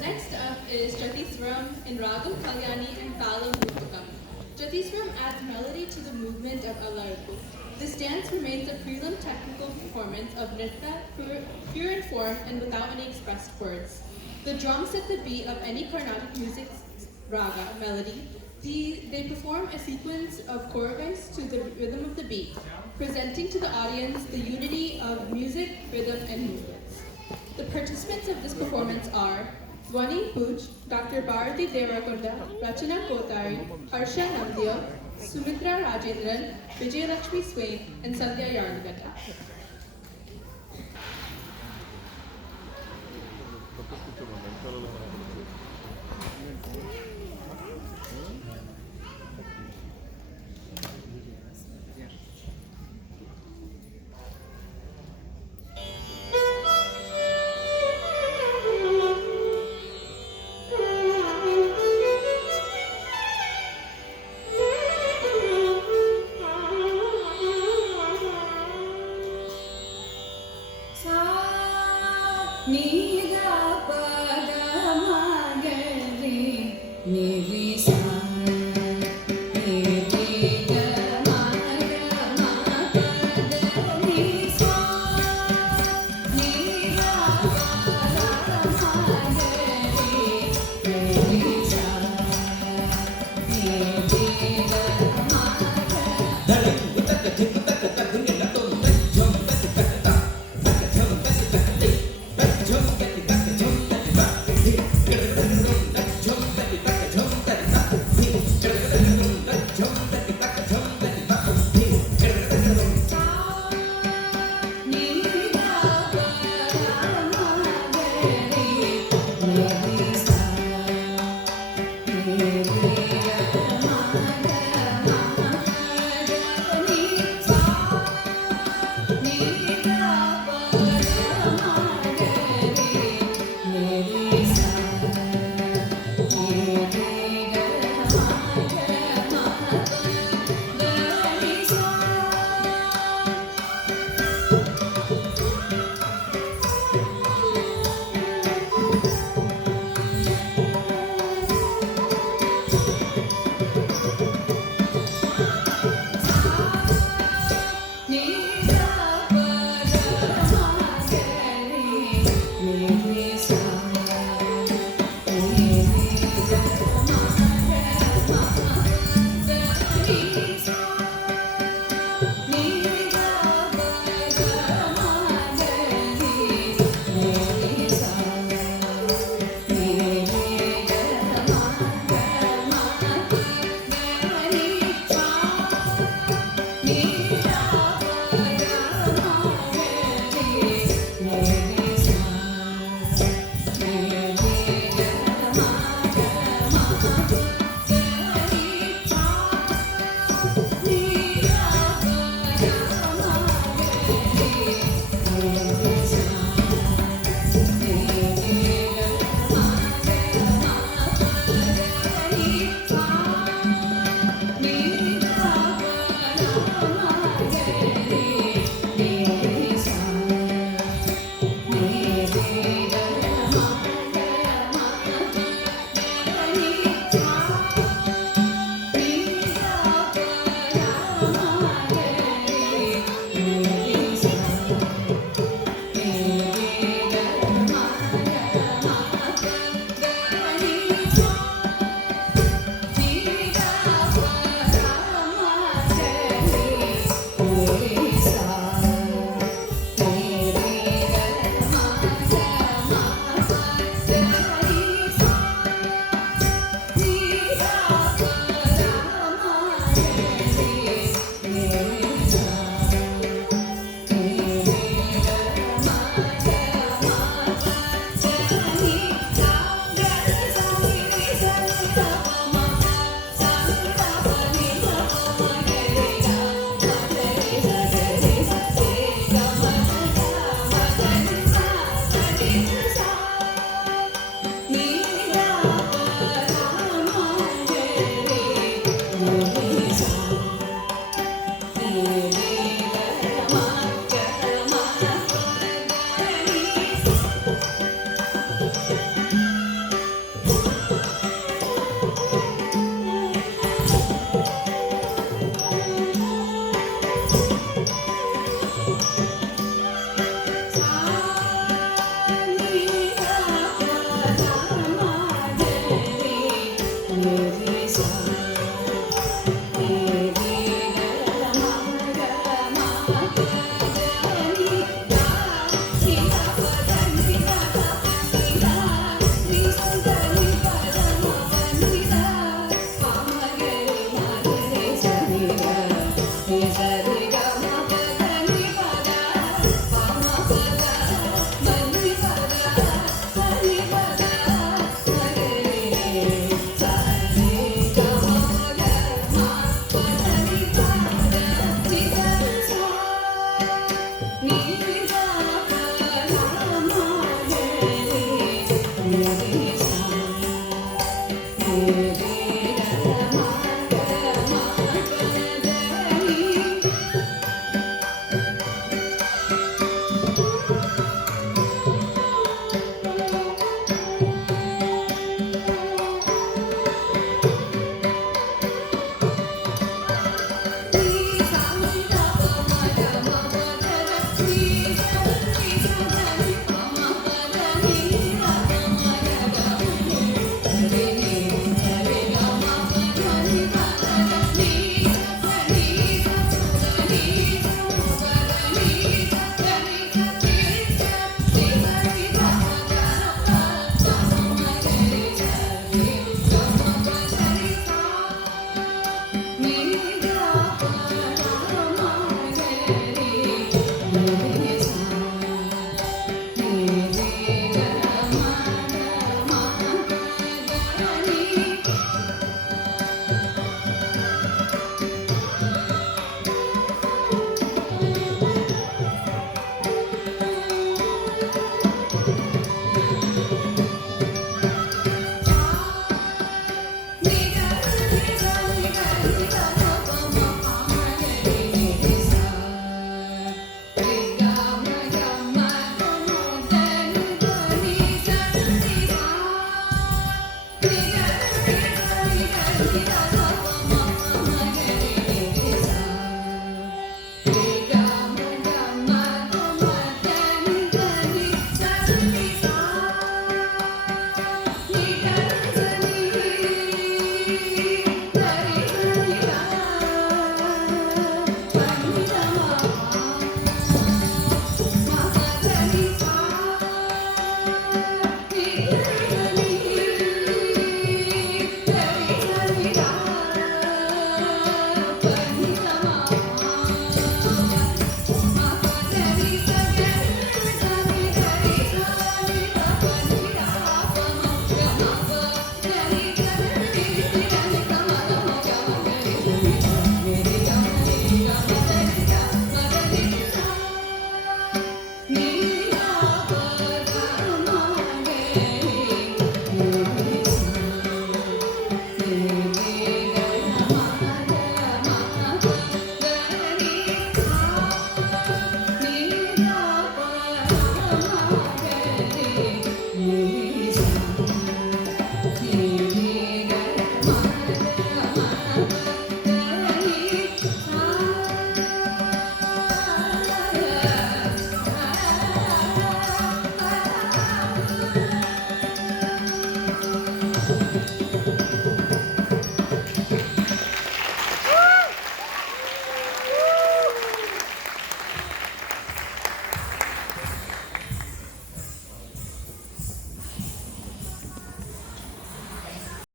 Next up is Jatiswaram in Ragam Kalyani and Talam Rutukam. Jatiswaram adds melody to the movement of Alarku. This dance remains a prelim technical performance of nritta, pure in form and without any expressed words. The drums set the beat of any Carnatic music's raga melody. They perform a sequence of choruses to the rhythm of the beat, presenting to the audience the unity of music, rhythm, and movements. The participants of this performance are Swani Puj, Dr. Bharati Devarakonda, Rachana Kotari, Harsha Namdeo, Sumitra Rajendran, Vijayalakshmi Swain, and Sandhya Yarnagata. Thank you.